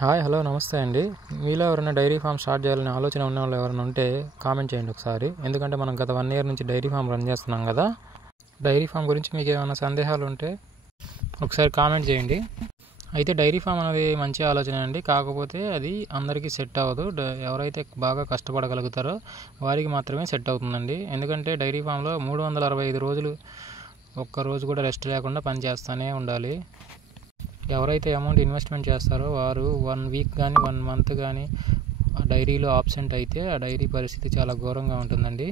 Hi hello నమస్తే అండి. మీలో ఎవరైనా డైరీ ఫామ్ స్టార్ట్ చేయాలనే ఆలోచన ఉన్న వాళ్ళు ఎవరైనా ఉంటే కామెంట్ చేయండి ఒకసారి. ఎందుకంటే మనం గత 1 year నుంచి డైరీ ఫామ్ రన్ చేస్తున్నాం కదా. డైరీ ఫామ్ గురించి మీకు ఏమైనా సందేహాలు ఉంటే ఒకసారి కామెంట్ చేయండి. అయితే డైరీ ఫామ్ అనేది మంచి ఆలోచన అండి, కాకపోతే అది అందరికీ సెట్ అవ్వదు. ఎవరైతే బాగా కష్టపడగలుగుతారో వారికి మాత్రమే సెట్ అవుతుందండి. ఎందుకంటే డైరీ ఫామ్లో 365 రోజులు ఒక్కరోజు కూడా రెస్ట్ లేకుండా పనిచేస్తూనే ఉండాలి. ఎవరైతే అమౌంట్ ఇన్వెస్ట్మెంట్ చేస్తారో వారు 1 week కానీ 1 month కానీ డైరీలో ఆబ్సెంట్ అయితే ఆ డైరీ పరిస్థితి చాలా ఘోరంగా ఉంటుందండి.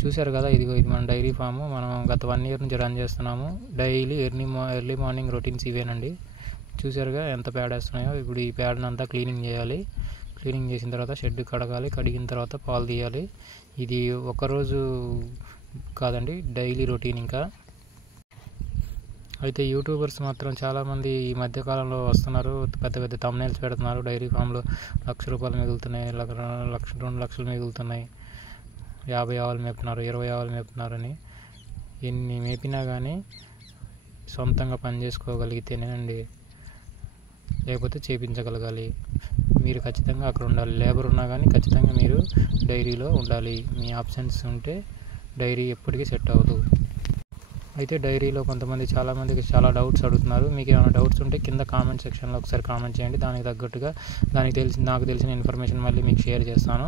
చూశారు కదా, ఇది మన డైరీ ఫాము. మనం గత 1 year నుంచి రన్ చేస్తున్నాము. డైలీ ఎర్లీ మార్నింగ్ రొటీన్స్ ఇవేనండి. చూశారుగా ఎంత పేడ వేస్తున్నాయో. ఇప్పుడు ఈ పేడనంతా క్లీనింగ్ చేయాలి. క్లీనింగ్ చేసిన తర్వాత షెడ్ కడగాలి. కడిగిన తర్వాత పాలు తీయాలి. ఇది ఒకరోజు కాదండి, డైలీ రొటీన్. ఇంకా అయితే యూట్యూబర్స్ మాత్రం చాలామంది ఈ మధ్యకాలంలో వస్తున్నారు, పెద్ద పెద్ద థంబ్నెయిల్స్ పెడుతున్నారు. డైరీ ఫామ్లో ₹1,00,000 మిగులుతున్నాయి, 2 లక్షలు మిగులుతున్నాయి, 50 ఆవులు మేపుతున్నారు, 20 ఆవులు మేపుతున్నారని. ఎన్ని మేపినా కానీ సొంతంగా పని చేసుకోగలిగితేనేనండి, లేకపోతే చేయించగలగాలి. మీరు ఖచ్చితంగా అక్కడ ఉండాలి. లేబర్ ఉన్నా కానీ ఖచ్చితంగా మీరు డైరీలో ఉండాలి. మీ ఆబ్సెన్స్ ఉంటే డైరీ ఎప్పటికీ సెట్ అవ్వదు. అయితే డైరీలో చాలామందికి చాలా డౌట్స్ అడుగుతున్నారు. మీకు ఏమైనా డౌట్స్ ఉంటే కింద కామెంట్ సెక్షన్లో ఒకసారి కామెంట్ చేయండి. దానికి తగ్గట్టుగా నాకు తెలిసిన ఇన్ఫర్మేషన్ మళ్ళీ మీకు షేర్ చేస్తాను.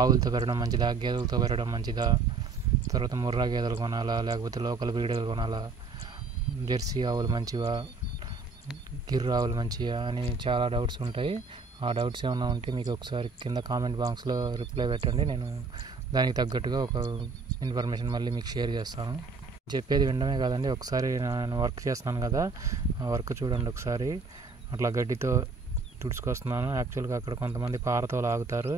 ఆవులతో పెరగడం మంచిదా, గేదెలతో పెరగడం మంచిదా, తర్వాత ముర్రా గేదెలు కొనాలా, లేకపోతే లోకల్ బ్రీడర్లు కొనాలా, జెర్సీ ఆవులు మంచివా, గిర్ర ఆవులు మంచివా అని చాలా డౌట్స్ ఉంటాయి. ఆ డౌట్స్ ఏమైనా ఉంటే మీకు ఒకసారి కింద కామెంట్ బాక్స్లో రిప్లై పెట్టండి. నేను దానికి తగ్గట్టుగా ఒక ఇన్ఫర్మేషన్ మళ్ళీ మీకు షేర్ చేస్తాను. చెప్పేది వినడమే కాదండి, ఒకసారి నేను వర్క్ చేస్తున్నాను కదా, ఆ వర్క్ చూడండి ఒకసారి. అట్లా గడ్డితో తుడుచుకొస్తున్నాను. యాక్చువల్గా అక్కడ కొంతమంది పారతో లాగుతారు,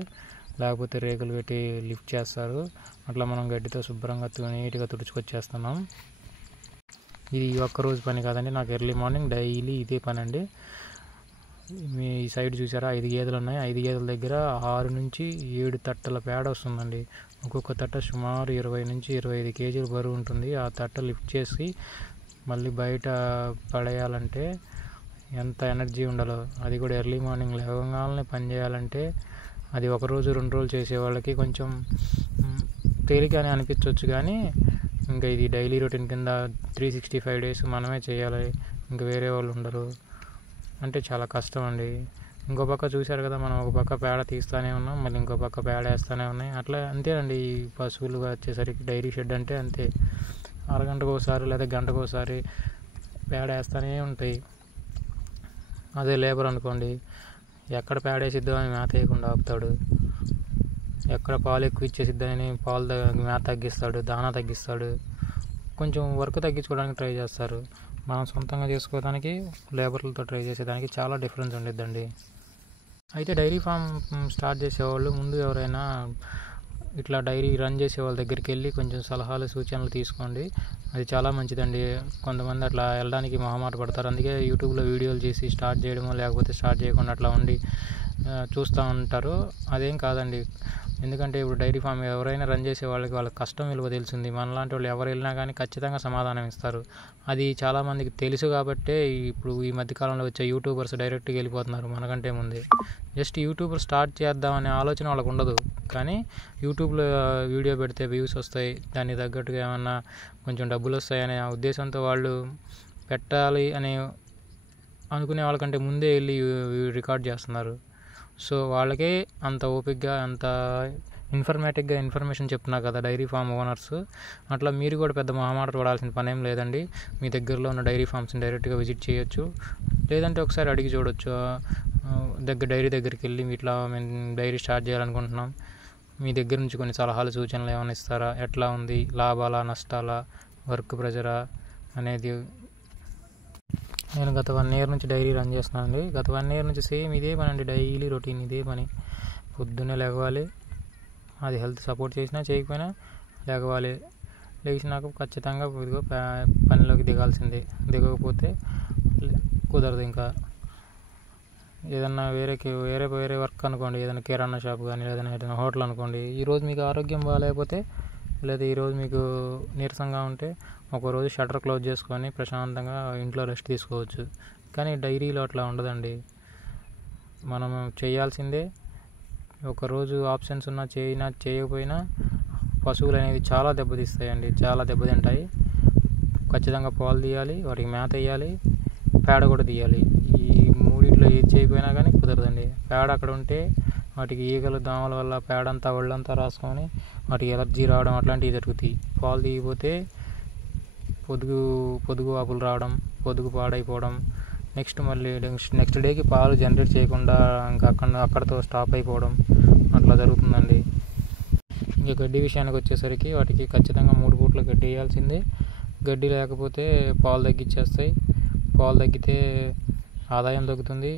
లేకపోతే రేకులు పెట్టి లిఫ్ట్ చేస్తారు. అట్లా మనం గడ్డితో శుభ్రంగా నీట్గా తుడుచుకొచ్చేస్తున్నాం. ఇది ఒక్కరోజు పని కాదండి, నాకు ఎర్లీ మార్నింగ్ డైలీ ఇదే పని అండి. మీ సైడ్ చూసారా, 5 గేదెలు ఉన్నాయి. 5 గేదెల దగ్గర 6 నుంచి 7 తట్టల పేడ వస్తుందండి. ఒక్కొక్క తట్ట సుమారు 20 నుంచి 25 కేజీలు బరువు ఉంటుంది. ఆ తట్ట లిఫ్ట్ చేసి మళ్ళీ బయట పడేయాలంటే ఎంత ఎనర్జీ ఉండాలో. అది కూడా ఎర్లీ మార్నింగ్ లేవగానే పని చేయాలంటే అది 1 రోజు 2 రోజులు చేసే వాళ్ళకి కొంచెం తేలికనే అనిపించవచ్చు, కానీ ఇంకా ఇది డైలీ రొటీన్ కింద 365 days మనమే చేయాలి. ఇంకా వేరే వాళ్ళు ఉండరు అంటే చాలా కష్టం అండి. ఇంకో పక్క చూశారు కదా, మనం ఒక పక్క పేడ తీస్తూనే ఉన్నాం, మళ్ళీ ఇంకో పక్క పేడ వేస్తూనే ఉన్నాయి. అట్లా అంతేనండి ఈ పశువులు వచ్చేసరికి. డైరీ షెడ్ అంటే అంతే, అరగంటకు ఒకసారి లేదా గంటకు ఒకసారి పేడ వేస్తూనే ఉంటాయి. అదే లేబర్ అనుకోండి, ఎక్కడ పేడ వేసిద్దామని మేత వేయకుండా ఆపుతాడు, ఎక్కడ పాలు ఎక్కువ ఇచ్చేసిద్దామని మేత తగ్గిస్తాడు, దానా తగ్గిస్తాడు, కొంచెం వర్క్ తగ్గించుకోవడానికి ట్రై చేస్తారు. మనం సొంతంగా చేసుకోవడానికి లేబర్లతో ట్రై చేసేదానికి చాలా డిఫరెన్స్ ఉండిద్దండి. అయితే డైరీ ఫామ్ స్టార్ట్ చేసేవాళ్ళు ముందు ఎవరైనా ఇట్లా డైరీ రన్ చేసే వాళ్ళ దగ్గరికి వెళ్ళి కొంచెం సలహాలు సూచనలు తీసుకోండి. అది చాలా మంచిదండి. కొంతమంది అట్లా వెళ్ళడానికి మొహమాట పడతారు. అందుకే యూట్యూబ్లో వీడియోలు చేసి స్టార్ట్ చేయడమో లేకపోతే స్టార్ట్ చేయకుండా అట్లా ఉండి చూస్తూ ఉంటారు. అదేం కాదండి. ఎందుకంటే ఇప్పుడు డైరీ ఫామ్ ఎవరైనా రన్ చేసే వాళ్ళకి కష్టం విలువ తెలిసింది. మనలాంటి వాళ్ళు ఎవరు వెళ్ళినా కానీ ఖచ్చితంగా సమాధానం ఇస్తారు. అది చాలామందికి తెలుసు కాబట్టే ఇప్పుడు ఈ మధ్యకాలంలో వచ్చే యూట్యూబర్స్ డైరెక్ట్గా వెళ్ళిపోతున్నారు మనకంటే ముందే. జస్ట్ యూట్యూబర్ స్టార్ట్ చేద్దామనే ఆలోచన వాళ్ళకు ఉండదు, కానీ యూట్యూబ్లో వీడియో పెడితే వ్యూస్ వస్తాయి, దానికి తగ్గట్టుగా ఏమన్నా కొంచెం డబ్బులు వస్తాయనే ఉద్దేశంతో వాళ్ళు పెట్టాలి అని అనుకునే వాళ్ళకంటే ముందే వెళ్ళి రికార్డ్ చేస్తున్నారు. సో వాళ్ళకే అంత ఓపిక్గా అంత ఇన్ఫర్మేషన్ చెప్తున్నారు కదా డైరీ ఫామ్ ఓనర్స్. అట్లా మీరు కూడా పెద్ద మొహమాట పడాల్సిన పని ఏం లేదండి. మీ దగ్గరలో ఉన్న డైరీ ఫామ్స్ని డైరెక్ట్గా విజిట్ చేయొచ్చు, లేదంటే ఒకసారి అడిగి చూడొచ్చు. డైరీ దగ్గరికి వెళ్ళి ఇట్లా మేము డైరీ స్టార్ట్ చేయాలనుకుంటున్నాం, మీ దగ్గర నుంచి కొన్ని సలహాలు సూచనలు ఏమైనా ఇస్తారా, ఎట్లా ఉంది, లాభాలా నష్టాలా, వర్క్ ప్రెజరా అనేది. నేను గత 1 year నుంచి డైరీ రన్ చేస్తున్నానండి. గత 1 year నుంచి సేమ్ ఇదే పని అండి, డైలీ రొటీన్ ఇదే పని. పొద్దున్నే లేవాలి, అది హెల్త్ సపోర్ట్ చేసినా చేయకపోయినా లేవాలి. లేచినాక ఖచ్చితంగా ఇదిగో పనిలోకి దిగాల్సిందే. దిగకపోతే కుదరదు. ఇంకా ఏదన్నా వేరే వర్క్ అనుకోండి, ఏదైనా కిరాణా షాప్ కానీ ఏదైనా హోటల్ అనుకోండి. ఈరోజు మీకు ఆరోగ్యం బాగాలేకపోతే లేదా ఈరోజు మీకు నీరసంగా ఉంటే ఒకరోజు షట్టర్ క్లోజ్ చేసుకొని ప్రశాంతంగా ఇంట్లో రెస్ట్ తీసుకోవచ్చు. కానీ డైరీలో అట్లా ఉండదండి. మనం చేయాల్సిందే. ఒకరోజు ఆప్షన్స్ ఉన్నా చేయకపోయినా పశువులు అనేవి చాలా దెబ్బతిస్తాయండి, చాలా దెబ్బతింటాయి. ఖచ్చితంగా పాలు తీయాలి, వాటికి మేత వేయాలి, పేడ కూడా తీయాలి. ఈ మూడిట్లో ఏది చేయకపోయినా కానీ కుదరదండి. పేడ అక్కడ ఉంటే వాటికి ఈగలు దోమల వల్ల పేడ అంతా ఒళ్ళంతా రాసుకొని వాటికి ఎలర్జీ రావడం అట్లాంటివి జరుగుతాయి. పాలు తీయకపోతే పొదుగు వాపులు రావడం, పొదుగు పాడైపోవడం, నెక్స్ట్ డేకి పాలు జనరేట్ చేయకుండా ఇంకా అక్కడతో స్టాప్ అయిపోవడం అట్లా జరుగుతుందండి. ఇంకా గడ్డి విషయానికి వచ్చేసరికి వాటికి ఖచ్చితంగా 3 పూట్ల గడ్డి వేయాల్సిందే. గడ్డి లేకపోతే పాలు తగ్గించేస్తాయి. పాలు తగ్గితే ఆదాయం తగ్గుతుంది.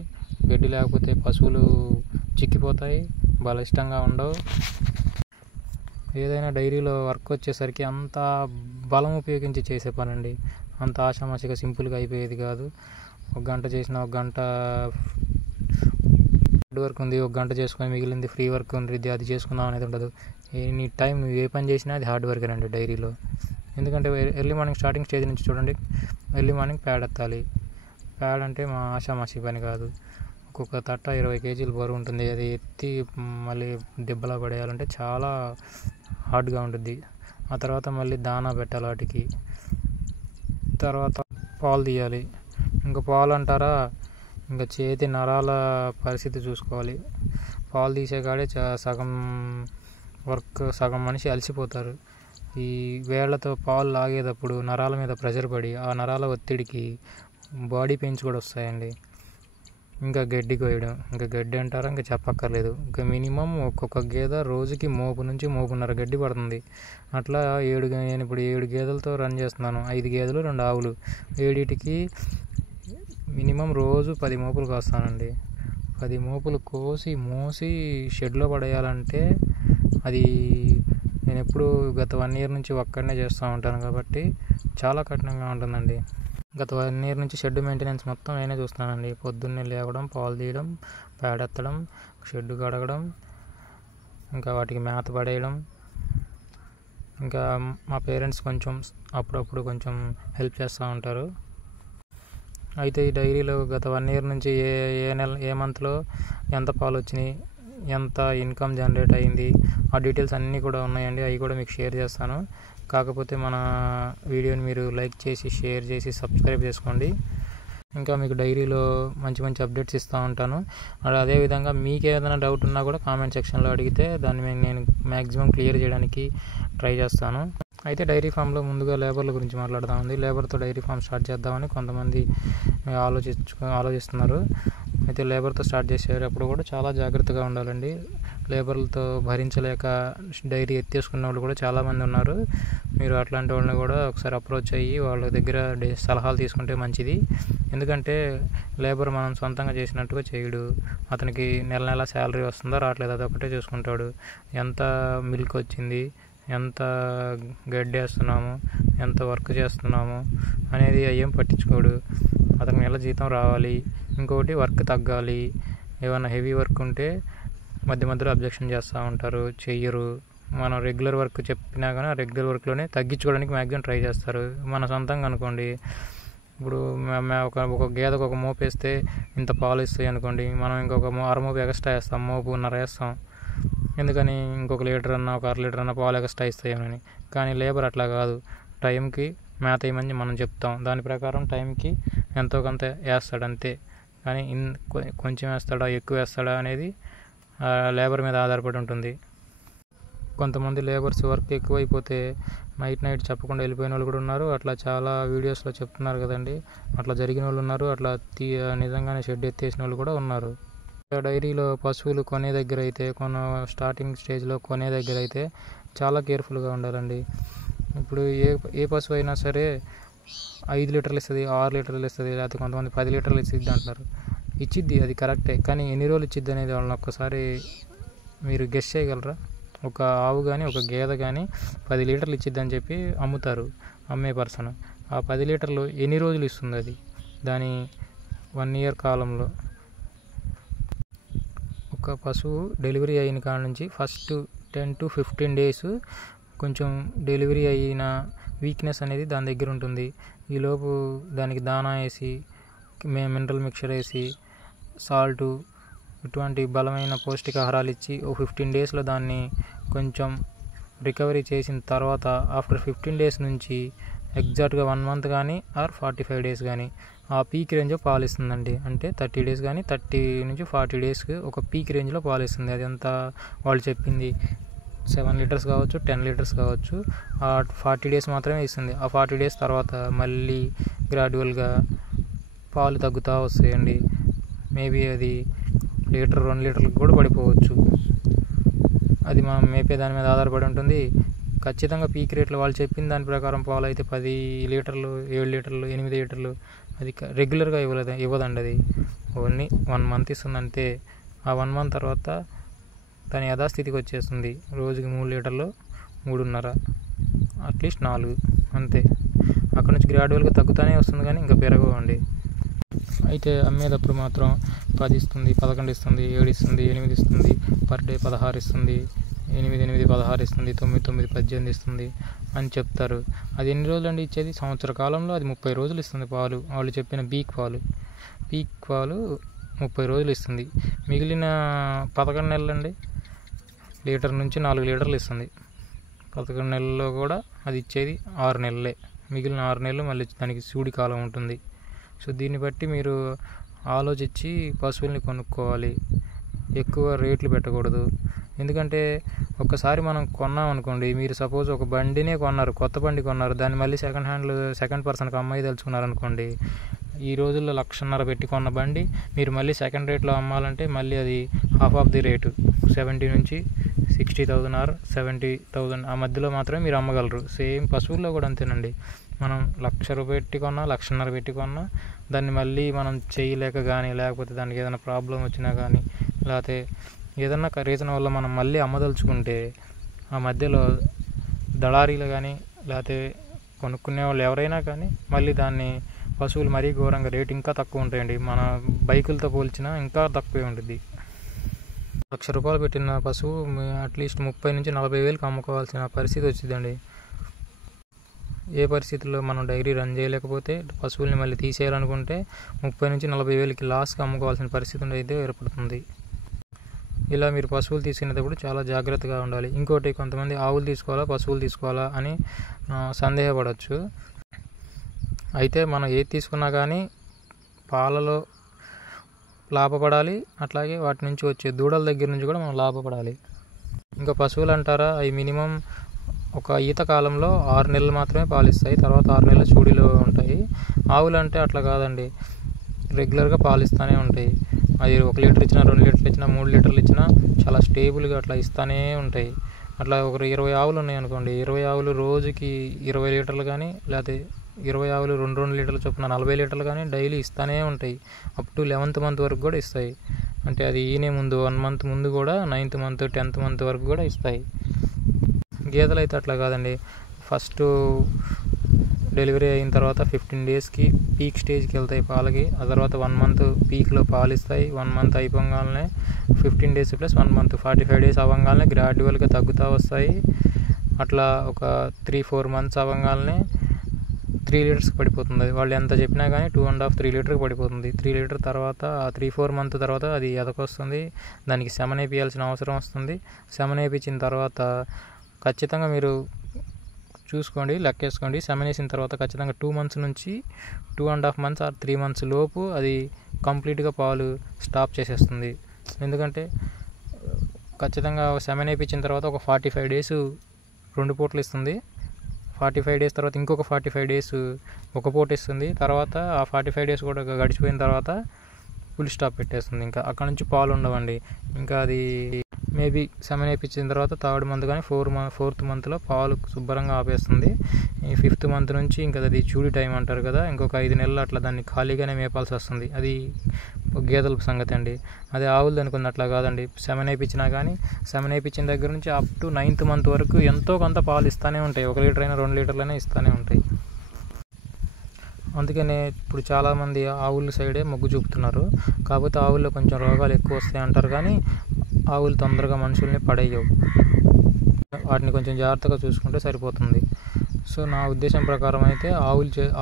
గడ్డి లేకపోతే పశువులు చిక్కిపోతాయి, బలిష్టంగా ఉండవు. ఏదైనా డైరీలో వర్క్ వచ్చేసరికి అంత బలం ఉపయోగించి చేసే పని అండి. అంత ఆషామాషిగా సింపుల్గా అయిపోయేది కాదు. 1 గంట చేసిన 1 గంట హార్డ్ వర్క్ ఉంది, 1 గంట చేసుకొని మిగిలింది ఫ్రీ వర్క్ ఉంది, అది చేసుకుందాం అనేది ఉండదు. ఎనీ టైం నువ్వు ఏ పని చేసినా అది హార్డ్ వర్క్ అండి డైరీలో. ఎందుకంటే ఎర్లీ మార్నింగ్ స్టార్టింగ్ స్టేజ్ నుంచి చూడండి, ఎర్లీ మార్నింగ్ ప్యాడ్ ఎత్తాలి. ప్యాడ్ అంటే మా ఆషామాషి పని కాదు. ఒక్కొక్క తట్ట 20 కేజీలు బరువు ఉంటుంది. అది ఎత్తి మళ్ళీ దెబ్బలా పడేయాలంటే చాలా హార్డ్గా ఉంటుంది. ఆ తర్వాత మళ్ళీ దానా పెట్టాలి వాటికి. తర్వాత పాలు తీయాలి. ఇంకా పాలు అంటారా, ఇంకా చేతి నరాల పరిస్థితి చూసుకోవాలి. పాలు తీసే కాడే సగం మనిషి అలసిపోతారు. ఈ వేళ్లతో పాలు లాగేటప్పుడు నరాల మీద ప్రెషర్ పడి ఆ నరాల ఒత్తిడికి బాడీ పెయిన్స్ కూడా వస్తాయండి. ఇంకా గడ్డి కోయడం, ఇంకా గడ్డి అంటారా ఇంకా చెప్పక్కర్లేదు. ఇంకా మినిమం ఒక్కొక్క గేదె రోజుకి మోపు నుంచి మోపున్నర గడ్డి పడుతుంది. అట్లా నేను ఇప్పుడు 7 గేదెలతో రన్ చేస్తున్నాను. 5 గేదెలు 2 ఆవులు. 7టికి మినిమం రోజు 10 మోపులు కోస్తానండి. 10 మోపులు కోసి మోసి షెడ్లో పడేయాలంటే అది నేను ఎప్పుడు గత 1 ఇయర్ నుంచి ఒక్కడనే చేస్తూ ఉంటాను కాబట్టి చాలా కఠినంగా ఉంటుందండి. గత 1 ఇయర్ నుంచి షెడ్ మెయింటెనెన్స్ మొత్తం నేనే చూస్తానండి. పొద్దున్నే లేవడం, పాలు తీయడం, పేడెత్తడం, షెడ్ కడగడం, ఇంకా వాటికి మేత పడేయడం. ఇంకా మా పేరెంట్స్ కొంచెం అప్పుడప్పుడు కొంచెం హెల్ప్ చేస్తూ ఉంటారు. అయితే ఈ డైరీలో గత 1 ఇయర్ నుంచి ఏ మంత్లో ఎంత పాలు వచ్చినాయి, ఎంత ఇన్కమ్ జనరేట్ అయింది, ఆ డీటెయిల్స్ అన్నీ కూడా ఉన్నాయండి. అవి కూడా మీకు షేర్ చేస్తాను. కాకపోతే మన వీడియోని మీరు లైక్ చేసి, షేర్ చేసి, సబ్స్క్రైబ్ చేసుకోండి. ఇంకా మీకు డైరీలో మంచి మంచి అప్డేట్స్ ఇస్తూ ఉంటాను. అదేవిధంగా మీకు ఏదైనా డౌట్ ఉన్నా కూడా కామెంట్ సెక్షన్లో అడిగితే దాన్ని నేను మ్యాక్సిమం క్లియర్ చేయడానికి ట్రై చేస్తాను. అయితే డైరీ ఫామ్లో ముందుగా లేబర్ల గురించి మాట్లాడుతామండి. లేబర్తో డైరీ ఫామ్ స్టార్ట్ చేద్దామని కొంతమంది ఆలోచిస్తున్నారు. అయితే లేబర్తో స్టార్ట్ చేసేటప్పుడు కూడా చాలా జాగ్రత్తగా ఉండాలండి. లేబర్లతో భరించలేక డైరీ ఎత్తేసుకున్న వాళ్ళు కూడా చాలామంది ఉన్నారు. మీరు అట్లాంటి వాళ్ళని కూడా ఒకసారి అప్రోచ్ అయ్యి వాళ్ళ దగ్గర సలహాలు తీసుకుంటే మంచిది. ఎందుకంటే లేబర్ మనం సొంతంగా చేసినట్టుగా చేయడు. అతనికి నెల శాలరీ వస్తుందో రావట్లేదు అదొకటే చూసుకుంటాడు. ఎంత మిల్క్ వచ్చింది, ఎంత గడ్డి వేస్తున్నాము, ఎంత వర్క్ చేస్తున్నాము అనేది ఏం పట్టించుకోడు. అతనికి నెల జీతం రావాలి, ఇంకొకటి వర్క్ తగ్గాలి. ఏమైనా హెవీ వర్క్ ఉంటే మధ్యలో అబ్జెక్షన్ చేస్తూ ఉంటారు, చెయ్యరు. మనం రెగ్యులర్ వర్క్ చెప్పినా కానీ ఆ రెగ్యులర్ వర్క్లోనే తగ్గించుకోవడానికి మ్యాక్సిమం ట్రై చేస్తారు. మన సొంతంగా అనుకోండి, ఇప్పుడు ఒక గేదెకు ఒక మోపు వేస్తే ఇంత పాలు ఇస్తాయి అనుకోండి, మనం ఇంకొక అరమోపు ఎక్స్ట్రా వేస్తాం, మోపున్నర వేస్తాం. ఎందుకని ఇంకొక లీటర్ అన్నా ఒక 1/2 లీటర్ అన్నా పాలు ఎక్స్ట్రా ఇస్తాయని. కానీ లేబర్ అట్లా కాదు. టైంకి మేత వేయమని మనం చెప్తాం, దాని ప్రకారం టైంకి ఎంతో కొంత వేస్తాడు అంతే. కానీ కొంచెం వేస్తాడా ఎక్కువ వేస్తాడా అనేది లేబర్ మీద ఆధారపడి ఉంటుంది. కొంతమంది లేబర్స్ వర్క్ ఎక్కువైపోతే నైట్ చెప్పకుండా వెళ్ళిపోయిన వాళ్ళు కూడా ఉన్నారు. అట్లా చాలా వీడియోస్లో చెప్తున్నారు కదండి. అట్లా జరిగిన వాళ్ళు ఉన్నారు. అట్లా నిజంగానే షెడ్ ఎత్తేసిన వాళ్ళు కూడా ఉన్నారు. డైరీలో పశువులు కొనే దగ్గర అయితే స్టార్టింగ్ స్టేజ్లో కొనే దగ్గర అయితే చాలా కేర్ఫుల్గా ఉండాలండి. ఇప్పుడు ఏ పశువు అయినా సరే 5 లీటర్లు ఇస్తుంది, 6 లీటర్లు ఇస్తుంది, లేకపోతే కొంతమంది 10 లీటర్లు ఇచ్చిద్ది అంటారు. ఇచ్చిద్ది, అది కరెక్టే. కానీ ఎన్ని రోజులు ఇచ్చిద్ది అనేది వాళ్ళని ఒక్కసారి మీరు గెస్ చేయగలరా? ఒక ఆవు కానీ ఒక గేదె కానీ 10 లీటర్లు ఇచ్చిద్దని చెప్పి అమ్ముతారు అమ్మే పర్సన్. ఆ 10 లీటర్లు ఎన్ని రోజులు ఇస్తుంది? అది దాని 1 ఇయర్ కాలంలో. ఒక పశువు డెలివరీ అయిన కాడ నుంచి ఫస్ట్ 10 to 15 డేస్ కొంచెం డెలివరీ అయిన వీక్నెస్ అనేది దాని దగ్గర ఉంటుంది. ఈలోపు దానికి దానా వేసి, మినరల్ మిక్చర్ వేసి, సాల్టు, ఇటువంటి బలమైన పౌష్టికాహారాలు ఇచ్చి ఓ 15 డేస్లో దాన్ని కొంచెం రికవరీ చేసిన తర్వాత ఆఫ్టర్ 15 డేస్ నుంచి ఎగ్జాక్ట్గా 1 మంత్ కానీ ఆర్ 45 డేస్ కానీ ఆ పీక్ రేంజ్లో పాలు ఇస్తుందండి. అంటే 30 డేస్ కానీ 30 నుంచి 40 డేస్కి ఒక పీక్ రేంజ్లో పాలు ఇస్తుంది. అది అంతా వాళ్ళు చెప్పింది 7 లీటర్స్ కావచ్చు, 10 లీటర్స్ కావచ్చు. ఆ 40 డేస్ మాత్రమే ఇస్తుంది. ఆ 40 డేస్ తర్వాత మళ్ళీ గ్రాడ్యువల్గా పాలు తగ్గుతూ వస్తాయండి. మేబీ అది 1 లీటర్ 2 లీటర్లకు కూడా పడిపోవచ్చు. అది మనం మేపే దాని మీద ఆధారపడి ఉంటుంది. ఖచ్చితంగా పీక్ రేట్లో వాళ్ళు చెప్పిన దాని ప్రకారం పాలు అయితే 10 లీటర్లు, 7 లీటర్లు, 8 లీటర్లు అది రెగ్యులర్గా ఇవ్వదండి. అది ఓన్లీ 1 మంత్ ఇస్తుంది అంతే. ఆ 1 మంత్ తర్వాత దాని యథాస్థితికి వచ్చేస్తుంది. రోజుకి 3 లీటర్లు, 3.5, అట్లీస్ట్ 4 అంతే. అక్కడ నుంచి గ్రాడ్యువల్గా తగ్గుతూనే వస్తుంది కానీ ఇంకా పెరగవండి. అయితే అమ్మేటప్పుడు మాత్రం 10 ఇస్తుంది, 11 ఇస్తుంది, 7 ఇస్తుంది, 8 ఇస్తుంది, పర్ డే 16 ఇస్తుంది, 8 16 ఇస్తుంది, 9 18 ఇస్తుంది అని చెప్తారు. అది ఎన్ని రోజులు అండి ఇచ్చేది? సంవత్సర కాలంలో అది 30 రోజులు ఇస్తుంది పాలు. వాళ్ళు చెప్పిన పీక్ పాలు 30 రోజులు ఇస్తుంది. మిగిలిన 11 నెలలు అండి లీటర్ నుంచి 4 లీటర్లు ఇస్తుంది. 11 నెలల్లో కూడా అది ఇచ్చేది 6 నెలలే. మిగిలిన 6 నెలలు మళ్ళీ దానికి సూడి కాలం ఉంటుంది. సో దీన్ని బట్టి మీరు ఆలోచించి పశువుల్ని కొనుక్కోవాలి. ఎక్కువ రేట్లు పెట్టకూడదు. ఎందుకంటే ఒక్కసారి మనం కొన్నాం అనుకోండి, మీరు సపోజ్ ఒక బండినే కొన్నారు, కొత్త బండి కొన్నారు, దాన్ని మళ్ళీ సెకండ్ పర్సన్కి అమ్మాయి తెలుసుకున్నారనుకోండి, ఈ రోజుల్లో 1,50,000 పెట్టి కొన్న బండి మీరు మళ్ళీ సెకండ్ రేట్లో అమ్మాలంటే మళ్ళీ అది హాఫ్ ఆఫ్ ది రేటు 70 నుంచి 60,000 ఆర్ 70,000 ఆ మధ్యలో మాత్రమే మీరు అమ్మగలరు. సేమ్ పశువుల్లో కూడా అంతేనండి. మనం 1,00,000 పెట్టి కొన్నా, 1,50,000 పెట్టి కొన్నా దాన్ని మళ్ళీ మనం చేయలేక కానీ, లేకపోతే దానికి ఏదైనా ప్రాబ్లం వచ్చినా కానీ, లేకపోతే ఏదన్నా రీజన్ వల్ల మనం మళ్ళీ అమ్మదలుచుకుంటే ఆ మధ్యలో దళారీలు కానీ లేకపోతే కొనుక్కునే వాళ్ళు ఎవరైనా కానీ మళ్ళీ దాన్ని పశువులు మరీ ఘోరంగా రేటు ఇంకా తక్కువ ఉంటాయండి. మన బైకులతో పోల్చినా ఇంకా తక్కువే ఉంటుంది. 1,00,000 రూపాయలు పెట్టిన పశువు అట్లీస్ట్ 30 నుంచి 40 వేలకు అమ్ముకోవాల్సిన పరిస్థితి వచ్చిందండి. ఏ పరిస్థితుల్లో మనం డైరీ రన్ చేయలేకపోతే పశువుల్ని మళ్ళీ తీసేయాలనుకుంటే 30 నుంచి 40 వేలకి లాస్కి అమ్ముకోవాల్సిన పరిస్థితి అయితే ఏర్పడుతుంది. ఇలా మీరు పశువులు తీసుకునేటప్పుడు చాలా జాగ్రత్తగా ఉండాలి. ఇంకోటి, కొంతమంది ఆవులు తీసుకోవాలా పశువులు తీసుకోవాలా అని సందేహపడవచ్చు. అయితే మనం ఏది తీసుకున్నా కానీ పాలలో లాభపడాలి, అట్లాగే వాటి నుంచి వచ్చే దూడల దగ్గర నుంచి కూడా మనం లాభపడాలి. ఇంకా పశువులు అంటారా, అవి మినిమం ఒక ఈత కాలంలో 6 నెలలు మాత్రమే పాలిస్తాయి, తర్వాత 6 నెలలు చూడిలో ఉంటాయి. ఆవులు అంటే అట్లా కాదండి, రెగ్యులర్గా పాలిస్తూనే ఉంటాయి. అది 1 లీటర్ ఇచ్చినా, 2 లీటర్లు ఇచ్చినా, 3 లీటర్లు ఇచ్చినా చాలా స్టేబుల్గా అట్లా ఇస్తూనే ఉంటాయి. అట్లా ఒక 20 ఆవులు ఉన్నాయి అనుకోండి, 20 ఆవులు రోజుకి 20 లీటర్లు కానీ, లేకపోతే 20 ఆవులు 2 లీటర్ల చొప్పున 40 లీటర్లు కానీ డైలీ ఇస్తూనే ఉంటాయి. అప్ టు 11th మంత్ వరకు కూడా ఇస్తాయి. అంటే అది ఈనే ముందు 1 మంత్ ముందు కూడా 9th మంత్ 10th మంత్ వరకు కూడా ఇస్తాయి. గేదెలు అయితే అట్లా కాదండి, ఫస్ట్ డెలివరీ అయిన తర్వాత 15 డేస్కి పీక్ స్టేజ్కి వెళ్తాయి పాలకి. ఆ తర్వాత 1 మంత్ పీక్లో పాలు ఇస్తాయి. 1 మంత్ అయిపోగానే 15 డేస్ ప్లస్ 1 మంత్ 45 డేస్ అవ్వగానే గ్రాడ్యువల్గా తగ్గుతూ వస్తాయి. అట్లా ఒక 3-4 మంత్స్ అవ్వగానే 3 లీటర్స్కి పడిపోతుంది. వాళ్ళు ఎంత చెప్పినా కానీ 2.5-3 లీటర్కి పడిపోతుంది. 3 లీటర్ తర్వాత 3-4 మంత్ తర్వాత అది ఎదకొస్తుంది. దానికి సెమన్ వేయాల్సిన అవసరం వస్తుంది. సెమన్ వేయించిన తర్వాత ఖచ్చితంగా మీరు చూసుకోండి, లెక్కేసుకోండి. సెమన్ వేసిన తర్వాత ఖచ్చితంగా 2 మంత్స్ నుంచి 2.5 మంత్స్ ఆర్ 3 మంత్స్ లోపు అది కంప్లీట్గా పాలు స్టాప్ చేసేస్తుంది. ఎందుకంటే ఖచ్చితంగా సెమన్ వేయించిన తర్వాత ఒక 45 డేస్ 2 పూటలు ఇస్తుంది. 45 డేస్ తర్వాత ఇంకొక 45 డేస్ 1 పూట ఇస్తుంది. తర్వాత ఆ 45 డేస్ కూడా గడిచిపోయిన తర్వాత ఫుల్ స్టాప్ పెట్టేస్తుంది. ఇంకా అక్కడ నుంచి పాలు ఉండవండి. ఇంకా అది మేబీ సెమన్ వేయించిన తర్వాత 3rd మంత్ కానీ 4th మంత్లో పాలు శుభ్రంగా ఆపేస్తుంది. ఈ 5th మంత్ నుంచి ఇంకా అది చూడి టైం అంటారు కదా, ఇంకొక 5 నెలలు అట్లా దాన్ని ఖాళీగానే మేపాల్సి వస్తుంది. అది గేదెల సంగతి అండి. అదే ఆవులు అనుకుంది అట్లా కాదండి. సెమన్ వేయించినా కానీ సెమన్ వేయించిన దగ్గర నుంచి అప్ టు 9th మంత్ వరకు ఎంతో కొంత పాలు ఇస్తూనే ఉంటాయి. 1 లీటర్ అయినా 2 లీటర్లైనా ఇస్తూనే ఉంటాయి. అందుకనే ఇప్పుడు చాలామంది ఆవుల సైడే మొగ్గు చూపుతున్నారు. కాకపోతే ఆవుల్లో కొంచెం రోగాలు ఎక్కువ వస్తాయి అంటారు, కానీ ఆవులు తొందరగా మనుషుల్ని పడేయవు. వాటిని కొంచెం జాగ్రత్తగా చూసుకుంటే సరిపోతుంది. సో నా ఉద్దేశం ప్రకారం అయితే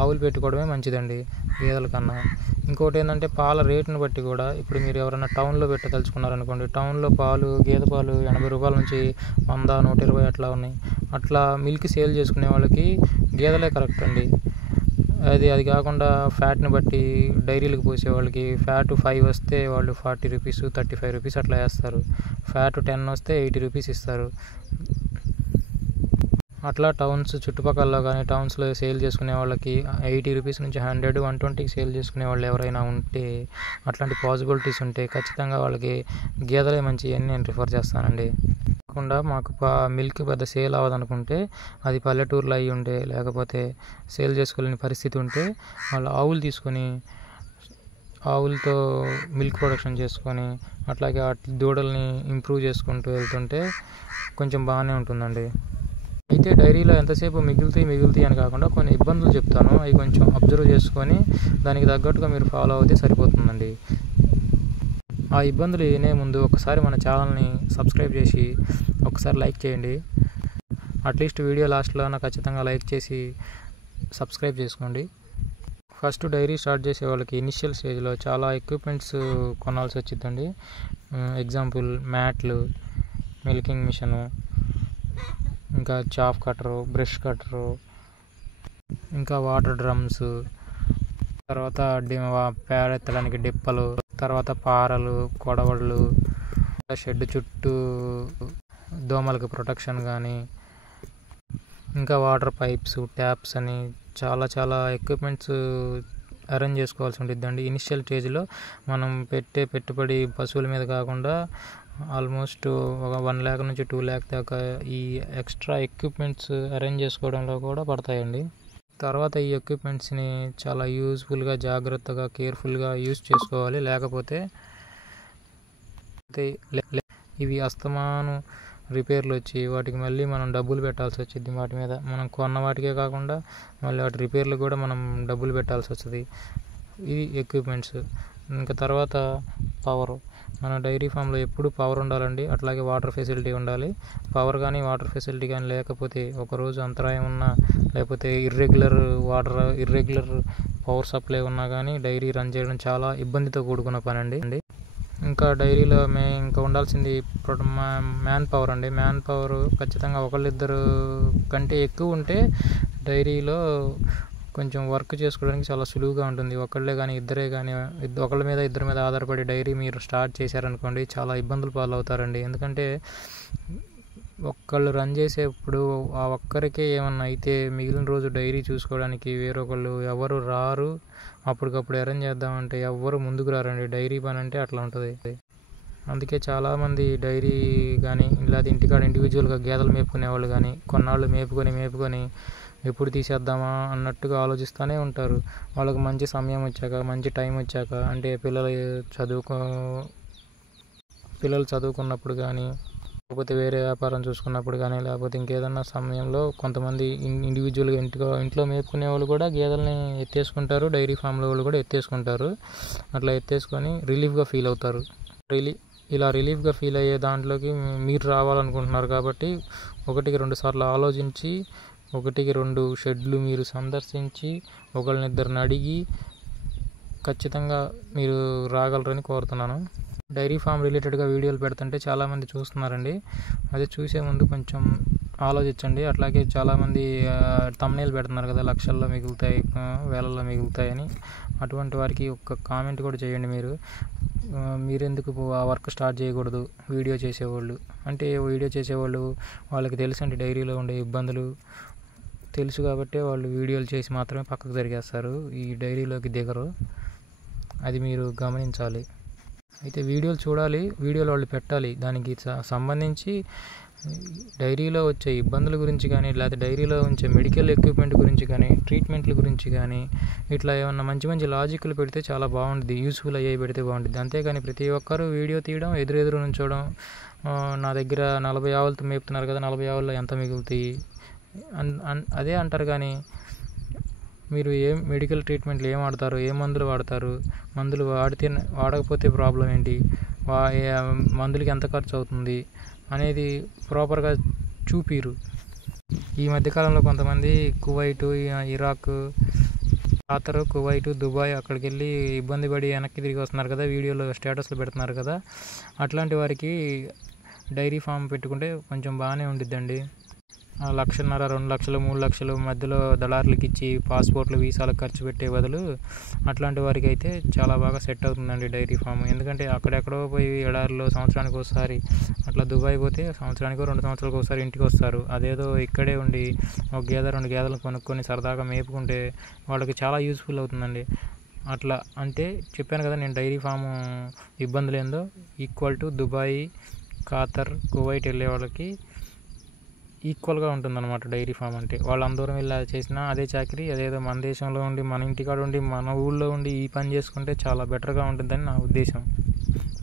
ఆవులు పెట్టుకోవడమే మంచిదండి గేదెల కన్నా. ఇంకోటి ఏంటంటే పాల రేటుని బట్టి కూడా ఇప్పుడు మీరు ఎవరైనా టౌన్లో పెట్టదలుచుకున్నారనుకోండి, టౌన్లో గేదె పాలు 80 రూపాయల నుంచి 100, 120 అట్లా ఉన్నాయి. అట్లా మిల్క్ సేల్ చేసుకునే వాళ్ళకి గేదెలే కరెక్ట్ అండి. అది కాకుండా ఫ్యాట్ని బట్టి డైరీలకు పోసే వాళ్ళకి ఫ్యాట్ 5 వస్తే వాళ్ళు 40 రూపీస్, 35 రూపీస్ అట్లా వేస్తారు. ఫ్యాట్ 10 వస్తే 80 రూపీస్ ఇస్తారు. అట్లా టౌన్స్ చుట్టుపక్కల కానీ టౌన్స్లో సేల్ చేసుకునే వాళ్ళకి 80 రూపీస్ నుంచి 100, 120కి సేల్ చేసుకునే వాళ్ళు ఎవరైనా ఉంటే, అట్లాంటి పాసిబిలిటీస్ ఉంటే ఖచ్చితంగా వాళ్ళకి గేదెలే మంచి అని నేను రిఫర్ చేస్తానండి. కాకుండా మాకు మిల్క్ పెద్ద సేల్ అవ్వదనుకుంటే, అది పల్లెటూరులో అయ్యి ఉంటే లేకపోతే సేల్ చేసుకోలేని పరిస్థితి ఉంటే వాళ్ళు ఆవులు తీసుకొని ఆవులతో మిల్క్ ప్రొడక్షన్ చేసుకొని అట్లాగే దూడల్ని ఇంప్రూవ్ చేసుకుంటూ వెళ్తుంటే కొంచెం బాగానే ఉంటుందండి. అయితే డైరీలో ఎంతసేపు మిగులుతాయి అని కాకుండా కొన్ని ఇబ్బందులు చెప్తాను, అవి కొంచెం అబ్జర్వ్ చేసుకొని దానికి తగ్గట్టుగా మీరు ఫాలో అవుతే సరిపోతుందండి. ఆ ఇబ్బందులు వినే ముందు ఒకసారి మన ఛానల్ని సబ్స్క్రైబ్ చేసి ఒకసారి లైక్ చేయండి. అట్లీస్ట్ వీడియో లాస్ట్లో ఖచ్చితంగా లైక్ చేసి సబ్స్క్రైబ్ చేసుకోండి. ఫస్ట్ డైరీ స్టార్ట్ చేసే వాళ్ళకి ఇనిషియల్ స్టేజ్లో చాలా ఎక్విప్మెంట్స్ కొనాల్సి వచ్చిందండి. ఎగ్జాంపుల్ మ్యాట్లు, మిల్కింగ్ మిషను, ఇంకా చాఫ్ కట్టరు, బ్రష్ కట్టరు, ఇంకా వాటర్ డ్రమ్స్, తర్వాత పేడెత్తడానికి డిప్పలు, తర్వాత పారలు, కొడవళ్ళు, షెడ్ చుట్టూ దోమలకు ప్రొటెక్షన్ కానీ, ఇంకా వాటర్ పైప్స్, ట్యాప్స్ అని చాలా ఎక్విప్మెంట్స్ అరేంజ్ చేసుకోవాల్సి ఉంటుందండి. ఇనిషియల్ స్టేజ్లో మనం పెట్టే పెట్టుబడి పశువుల మీద కాకుండా ఆల్మోస్ట్ ఒక 1 lakh నుంచి 2 lakh దాకా ఈ ఎక్స్ట్రా ఎక్విప్మెంట్స్ అరేంజ్ చేసుకోవడంలో కూడా పడతాయండి. తర్వాత ఈ ఎక్విప్మెంట్స్ని చాలా యూజ్ఫుల్గా, జాగ్రత్తగా, కేర్ఫుల్గా యూజ్ చేసుకోవాలి. లేకపోతే ఇవి అస్తమాను రిపేర్లు వచ్చి వాటికి మళ్ళీ మనం డబ్బులు పెట్టాల్సి వచ్చింది. వాటి మీద మనం కొన్న వాటికే కాకుండా మళ్ళీ వాటి రిపేర్లు కూడా మనం డబ్బులు పెట్టాల్సి వస్తుంది. ఇది ఎక్విప్మెంట్స్. ఇంకా తర్వాత పవర్. మన డైరీ ఫామ్లో ఎప్పుడు పవర్ ఉండాలండి. అట్లాగే వాటర్ ఫెసిలిటీ ఉండాలి. పవర్ కానీ వాటర్ ఫెసిలిటీ కానీ లేకపోతే ఒకరోజు అంతరాయం ఉన్నా, లేకపోతే ఇర్రెగ్యులర్ పవర్ సప్లై ఉన్నా కానీ డైరీ రన్ చేయడం చాలా ఇబ్బందితో కూడుకున్న పని అండి. ఇంకా డైరీలో ఇంకా ఉండాల్సింది మ్యాన్ పవర్ అండి. మ్యాన్ పవర్ ఖచ్చితంగా ఒకళ్ళిద్దరు కంటే ఎక్కువ ఉంటే డైరీలో కొంచెం వర్క్ చేసుకోవడానికి చాలా సులువుగా ఉంటుంది. ఒకళ్ళే కానీ ఇద్దరే కానీ ఒకళ్ళ మీద ఇద్దరి మీద ఆధారపడి డైరీ మీరు స్టార్ట్ చేశారనుకోండి, చాలా ఇబ్బందులు పాలవుతారండి. ఎందుకంటే ఒక్కళ్ళు రన్ చేసేప్పుడు ఆ ఒక్కరికే ఏమన్నా అయితే మిగిలిన రోజు డైరీ చూసుకోవడానికి వేరొకళ్ళు ఎవరు రారు. అప్పటికప్పుడు అరేంజ్ చేద్దామంటే ఎవ్వరు ముందుకు రారండి. డైరీ పని అంటే అట్లా ఉంటుంది. అందుకే చాలామంది డైరీ కానీ లేదా ఇంటికాడ ఇండివిజువల్గా గేదెలు మేపుకునే వాళ్ళు కానీ కొన్నాళ్ళు మేపుకొని ఎప్పుడు తీసేద్దామా అన్నట్టుగా ఆలోచిస్తూనే ఉంటారు. వాళ్ళకి మంచి సమయం వచ్చాక, మంచి టైం వచ్చాక, అంటే పిల్లలు చదువుకున్నప్పుడు కానీ, లేకపోతే వేరే వ్యాపారం చూసుకున్నప్పుడు కానీ, లేకపోతే ఇంకేదన్నా సమయంలో కొంతమంది ఇండివిజువల్గా ఇంట్లో మేపుకునే వాళ్ళు కూడా గేదెలని ఎత్తేసుకుంటారు. డైరీ ఫామ్లో వాళ్ళు కూడా ఎత్తేసుకుంటారు. అట్లా ఎత్తేసుకొని రిలీఫ్గా ఫీల్ అవుతారు. ఇలా రిలీఫ్గా ఫీల్ అయ్యే దాంట్లోకి మీరు రావాలనుకుంటున్నారు కాబట్టి 1-2 సార్లు ఆలోచించి 1-2 షెడ్లు మీరు సందర్శించి ఒకళ్ళనిద్దరిని అడిగి ఖచ్చితంగా మీరు రాగలరని కోరుతున్నాను. డైరీ ఫామ్ రిలేటెడ్గా వీడియోలు పెడుతుంటే చాలామంది చూస్తున్నారండి. అది చూసే ముందు కొంచెం ఆలోచించండి. అట్లాగే చాలామంది థంబ్నెయిల్ పెడుతున్నారు కదా, లక్షల్లో మిగులుతాయి, వేలల్లో మిగులుతాయని. అటువంటి వారికి ఒక కామెంట్ కూడా చేయండి. మీరెందుకు ఆ వర్క్ స్టార్ట్ చేయకూడదు? వీడియో చేసేవాళ్ళు వాళ్ళకి తెలుసండి డైరీలో ఉండే ఇబ్బందులు తెలుసు కాబట్టి వాళ్ళు వీడియోలు చేసి మాత్రమే పక్కకు జరిగేస్తారు, ఈ డైరీలోకి దిగరు. అది మీరు గమనించాలి. అయితే వీడియోలు చూడాలి, వీడియోలు వాళ్ళు పెట్టాలి. దానికి సంబంధించి డైరీలో వచ్చే ఇబ్బందుల గురించి కానీ, లేకపోతే డైరీలో ఉంచే మెడికల్ ఎక్విప్మెంట్ గురించి కానీ, ట్రీట్మెంట్ల గురించి కానీ, ఇట్లా ఏమన్నా మంచి లాజిక్లు పెడితే చాలా బాగుంటుంది. యూస్ఫుల్ అయ్యేవి పెడితే బాగుంటుంది. అంతేకాని ప్రతి ఒక్కరు వీడియో తీయడం, ఎదురు నుంచోవడం, నా దగ్గర 40 ఆవులతో మేపుతున్నారు కదా, 40 ఆవుల్లో ఎంత మిగులుతాయి అదే అంటారు. కానీ మీరు మెడికల్ ట్రీట్మెంట్లు ఏం వాడతారు, ఏ మందులు వాడతారు, మందులు వాడకపోతే ప్రాబ్లం ఏంటి, మందులకి ఎంత ఖర్చు అవుతుంది అనేది ప్రాపర్గా చూపిరు. ఈ మధ్యకాలంలో కొంతమంది Kuwait, Iraq, Qatar, Kuwait, Dubai అక్కడికి వెళ్ళి ఇబ్బంది పడి వెనక్కి తిరిగి వస్తున్నారు కదా, వీడియోలో స్టేటస్లు పెడుతున్నారు కదా, అట్లాంటి వారికి డైరీ ఫామ్ పెట్టుకుంటే కొంచెం బాగానే ఉండిద్దండి. 1,50,000, 2 లక్షలు, 3 లక్షలు మధ్యలో దళారులకు ఇచ్చి పాస్పోర్ట్లు, వీసాలకు ఖర్చు పెట్టే బదులు అట్లాంటి వారికి అయితే చాలా బాగా సెట్ అవుతుందండి డైరీ ఫామ్. ఎందుకంటే అక్కడెక్కడో పోయి ఎడారిలో సంవత్సరానికి ఒకసారి అట్లా దుబాయ్ పోతే సంవత్సరానికి 2 సంవత్సరాలకు ఒకసారి ఇంటికి వస్తారు. అదేదో ఇక్కడే ఉండి ఒక గేదె 2 గేదెలు కొనుక్కొని సరదాగా మేపుకుంటే వాళ్ళకి చాలా యూస్ఫుల్ అవుతుందండి. అట్లా అంటే చెప్పాను కదా నేను డైరీ ఫాము ఇబ్బందులు ఏందో equal to Dubai, Qatar, Kuwait వెళ్ళే వాళ్ళకి ఈక్వల్గా ఉంటుందన్నమాట డైరీ ఫామ్ అంటే. వాళ్ళు అందరం వెళ్ళి చేసినా అదే చాకరీ, అదేదో మన దేశంలో ఉండి మన ఇంటికాడ ఉండి మన ఊళ్ళో ఉండి ఈ పని చేసుకుంటే చాలా బెటర్గా ఉంటుందని నా ఉద్దేశం.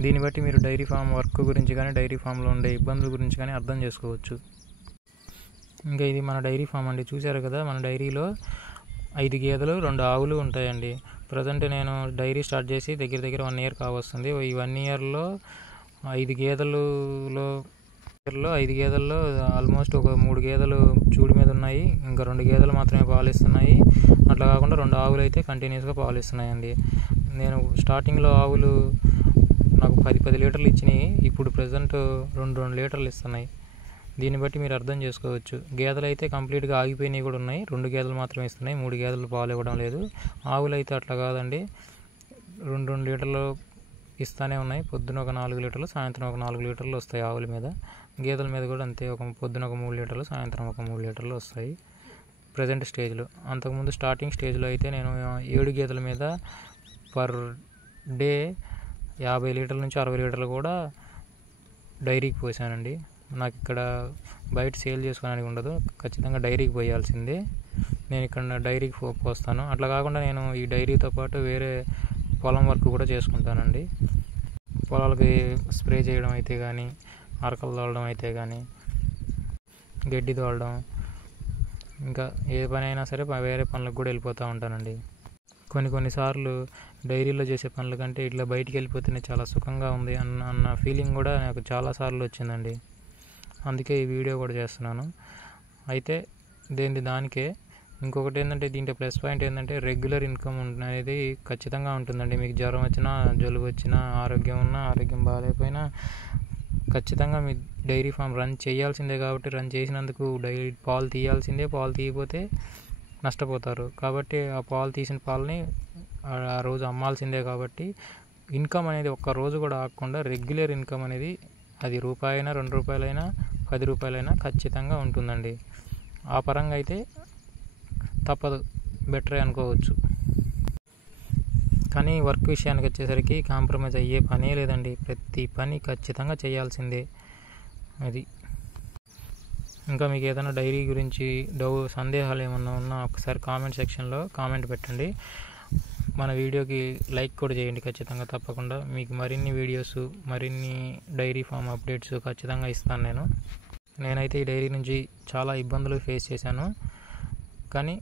దీన్ని బట్టి మీరు డైరీ ఫామ్ వర్క్ గురించి కానీ డైరీ ఫామ్లో ఉండే ఇబ్బందుల గురించి కానీ అర్థం చేసుకోవచ్చు. ఇంకా ఇది మన డైరీ ఫామ్ అండి. చూశారు కదా, మన డైరీలో 5 గేదెలు 2 ఆవులు ఉంటాయండి. ప్రజెంట్ నేను డైరీ స్టార్ట్ చేసి దగ్గర 1 ఇయర్ కావస్తుంది. ఈ 1 ఇయర్లో 5 గేదెల్లో ఆల్మోస్ట్ ఒక 3 గేదెలు చూడి మీద ఉన్నాయి, ఇంకా 2 గేదెలు మాత్రమే పాలిస్తున్నాయి. అట్లా కాకుండా 2 ఆవులు అయితే కంటిన్యూస్గా పాలిస్తున్నాయండి. నేను స్టార్టింగ్లో ఆవులు నాకు 10 లీటర్లు ఇచ్చినాయి, ఇప్పుడు ప్రజెంట్ 2 లీటర్లు ఇస్తున్నాయి. దీన్ని బట్టి మీరు అర్థం చేసుకోవచ్చు. గేదెలు అయితే కంప్లీట్గా ఆగిపోయినవి కూడా ఉన్నాయి, 2 గేదెలు మాత్రమే ఇస్తున్నాయి, 3 గేదెలు పాలు ఇవ్వడం లేదు. ఆవులు అయితే అట్లా కాదండి, 2 లీటర్లు ఇస్తూనే ఉన్నాయి. పొద్దున ఒక 4 లీటర్లు, సాయంత్రం ఒక 4 లీటర్లు వస్తాయి ఆవుల మీద. గేదెల మీద కూడా అంతే, పొద్దున ఒక 3 లీటర్లు, సాయంత్రం ఒక 3 లీటర్లు వస్తాయి ప్రజెంట్ స్టేజ్లో. అంతకుముందు స్టార్టింగ్ స్టేజ్లో అయితే నేను 7 గేదెల మీద పర్ డే 50 లీటర్ల నుంచి 60 లీటర్లు కూడా డైరీకి పోసానండి. నాకు ఇక్కడ బయట సేల్ చేసుకోవడానికి ఉండదు, ఖచ్చితంగా డైరీకి పోయాల్సిందే. నేను ఇక్కడ డైరీకి పోస్తాను. అట్లా కాకుండా నేను ఈ డైరీతో పాటు వేరే పొలం వర్క్ కూడా చేసుకుంటానండి. పొలాలకి స్ప్రే చేయడం అయితే కానీ, అరకలు తోలడం అయితే కానీ, గడ్డి తోలడం, ఇంకా ఏ పని అయినా సరే వేరే పనులకు కూడా వెళ్ళిపోతూ ఉంటానండి. కొన్నిసార్లు డైరీలో చేసే పనుల కంటే ఇట్లా బయటికి వెళ్ళిపోతేనే చాలా సుఖంగా ఉంది అన్న ఫీలింగ్ కూడా నాకు చాలాసార్లు వచ్చిందండి. అందుకే ఈ వీడియో కూడా చేస్తున్నాను. అయితే దానికే ఇంకొకటి ఏంటంటే, దీంట్లో ప్లస్ పాయింట్ ఏంటంటే రెగ్యులర్ ఇన్కమ్ అనేది ఖచ్చితంగా ఉంటుందండి. మీకు జ్వరం వచ్చినా, జలుబు వచ్చినా, ఆరోగ్యం బాగాలేకపోయినా ఖచ్చితంగా మీ డైరీ ఫామ్ రన్ చేయాల్సిందే. కాబట్టి రన్ చేసినందుకు డైరీ పాలు తీయాల్సిందే. పాలు తీయకపోతే నష్టపోతారు. కాబట్టి ఆ పాలు తీసిన పాలని ఆ రోజు అమ్మాల్సిందే. కాబట్టి ఇన్కమ్ అనేది ఒక్క రోజు కూడా ఆగకుండా రెగ్యులర్ ఇన్కమ్ అనేది అది రూపాయి అయినా, 2 రూపాయలైనా, 10 రూపాయలైనా ఖచ్చితంగా ఉంటుందండి. ఆ పరంగా అయితే తప్పదు, బెటరే అనుకోవచ్చు. కానీ వర్క్ విషయానికి వచ్చేసరికి కాంప్రమైజ్ అయ్యే పనే లేదండి. ప్రతి పని ఖచ్చితంగా చేయాల్సిందే అది. ఇంకా మీకు ఏదైనా డైరీ గురించి సందేహాలు ఏమన్నా ఉన్నా ఒకసారి కామెంట్ సెక్షన్లో కామెంట్ పెట్టండి. మన వీడియోకి లైక్ కూడా చేయండి ఖచ్చితంగా, తప్పకుండా. మీకు మరిన్ని వీడియోస్, మరిన్ని డైరీ ఫామ్ అప్డేట్స్ ఖచ్చితంగా ఇస్తాను. నేనైతే ఈ డైరీ నుంచి చాలా ఇబ్బందులు ఫేస్ చేశాను, కానీ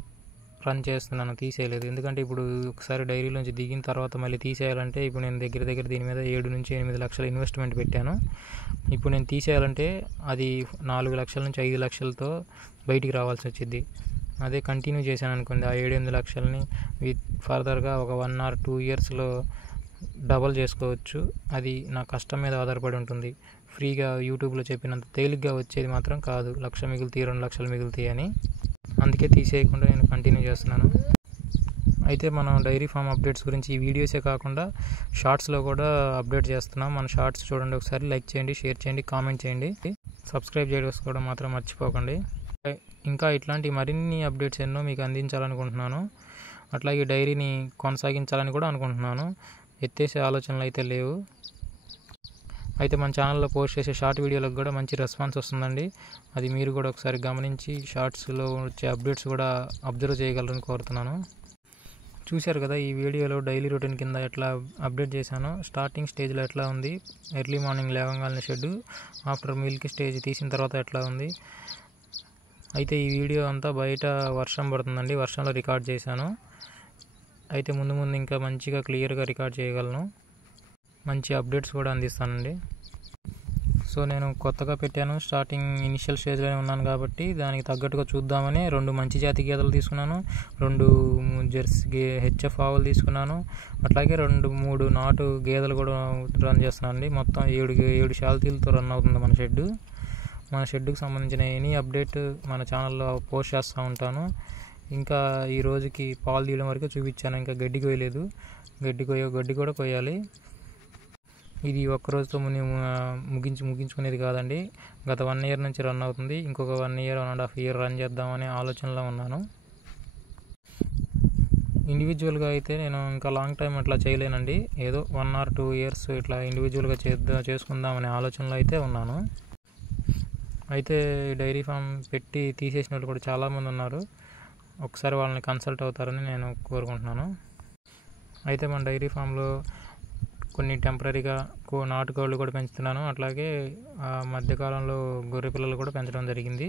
రన్ చేస్తున్నాను, తీసేయలేదు. ఎందుకంటే ఇప్పుడు ఒకసారి డైరీలోంచి దిగిన తర్వాత మళ్ళీ తీసేయాలంటే, ఇప్పుడు నేను దగ్గర దీని మీద 7 నుంచి 8 లక్షల ఇన్వెస్ట్మెంట్ పెట్టాను. ఇప్పుడు నేను తీసేయాలంటే అది 4 లక్షల నుంచి 5 లక్షలతో బయటికి రావాల్సి వచ్చింది. అదే కంటిన్యూ చేశాను అనుకోండి, ఆ 7-8 లక్షలని ఫర్దర్గా ఒక 1 or 2 ఇయర్స్లో డబల్ చేసుకోవచ్చు. అది నా కష్టం మీద ఆధారపడి ఉంటుంది. ఫ్రీగా యూట్యూబ్లో చెప్పినంత తేలిగ్గా వచ్చేది మాత్రం కాదు. 1 లక్ష మిగులుతాయి, 2 లక్షలు మిగులుతాయి అని. అందుకే తీసేయకుండా నేను కంటిన్యూ చేస్తున్నాను. అయితే మనం డైరీ ఫామ్ అప్డేట్స్ గురించి ఈ వీడియోసే కాకుండా షార్ట్స్లో కూడా అప్డేట్ చేస్తున్నాం. మన షార్ట్స్ చూడండి ఒకసారి, లైక్ చేయండి, షేర్ చేయండి, కామెంట్ చేయండి, సబ్స్క్రైబ్ చేసుకోవడం మాత్రం మర్చిపోకండి. ఇంకా ఇట్లాంటి మరిన్ని అప్డేట్స్ ఎన్నో మీకు అందించాలనుకుంటున్నాను. అట్లాగే డైరీని కొనసాగించాలని కూడా అనుకుంటున్నాను. ఎత్తేసే ఆలోచనలు అయితే లేవు. అయితే మన ఛానల్లో పోస్ట్ చేసే షార్ట్ వీడియోలకు కూడా మంచి రెస్పాన్స్ వస్తుందండి. అది మీరు కూడా ఒకసారి గమనించి షార్ట్స్లో వచ్చే అప్డేట్స్ కూడా అబ్జర్వ్ చేయగలరని కోరుతున్నాను. చూశారు కదా ఈ వీడియోలో డైలీ రొటీన్ కింద ఎట్లా అప్డేట్ చేశానో. స్టార్టింగ్ స్టేజ్లో ఎట్లా ఉంది, ఎర్లీ మార్నింగ్ లేవగానే షెడ్, ఆఫ్టర్ మిల్క్ స్టేజ్ తీసిన తర్వాత ఎట్లా ఉంది. అయితే ఈ వీడియో అంతా బయట వర్షం పడుతుందండి, వర్షంలో రికార్డ్ చేశాను. అయితే ముందు ఇంకా మంచిగా క్లియర్గా రికార్డ్ చేయగలను, మంచి అప్డేట్స్ కూడా అందిస్తానండి. సో నేను కొత్తగా పెట్టాను, స్టార్టింగ్ ఇనిషియల్ స్టేజ్లోనే ఉన్నాను కాబట్టి దానికి తగ్గట్టుగా చూద్దామని 2 మంచి జాతి గేదెలు తీసుకున్నాను, 2 జెర్సీ హెచ్ఎఫ్ ఆవులు తీసుకున్నాను, అట్లాగే 2-3 నాటు గేదెలు కూడా రన్ చేస్తున్నాను అండి. మొత్తం 7 శాలతీలతో రన్ అవుతుంది మన షెడ్కి సంబంధించిన ఎనీ అప్డేట్ మన ఛానల్లో పోస్ట్ చేస్తూ ఉంటాను. ఇంకా ఈ రోజుకి పాలు తీయడం వరకు చూపించాను, ఇంకా గడ్డి కొయ్యలేదు, గడ్డి కూడా కొయ్యాలి. ఇది ఒక్కరోజుతో ముగించుకునేది కాదండి. గత 1 year నుంచి రన్ అవుతుంది. ఇంకొక 1 year 1.5 year రన్ చేద్దామనే ఆలోచనలో ఉన్నాను. ఇండివిజువల్గా అయితే నేను ఇంకా లాంగ్ టైం అట్లా చేయలేనండి. ఏదో 1 or 2 years ఇట్లా ఇండివిజువల్గా చేసుకుందామనే ఆలోచనలో అయితే ఉన్నాను. అయితే డైరీ ఫామ్ పెట్టి తీసేసిన వాళ్ళు కూడా చాలామంది ఉన్నారు. ఒకసారి వాళ్ళని కన్సల్ట్ అవుతారని నేను కోరుకుంటున్నాను. అయితే మన డైరీ ఫామ్లో కొన్ని టెంపరీగా నాటుకోళ్ళు కూడా పెంచుతున్నాను. అట్లాగే మధ్యకాలంలో గొర్రె పిల్లలు కూడా పెంచడం జరిగింది.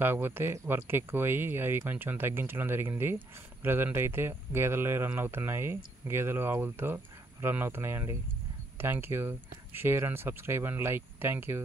కాకపోతే వర్క్ ఎక్కువయ్యి అవి కొంచెం తగ్గించడం జరిగింది. ప్రజెంట్ అయితే గేదెలే రన్ అవుతున్నాయి, గేదెలు ఆవులతో రన్ అవుతున్నాయండి. Thank you. Share and subscribe and like. Thank you.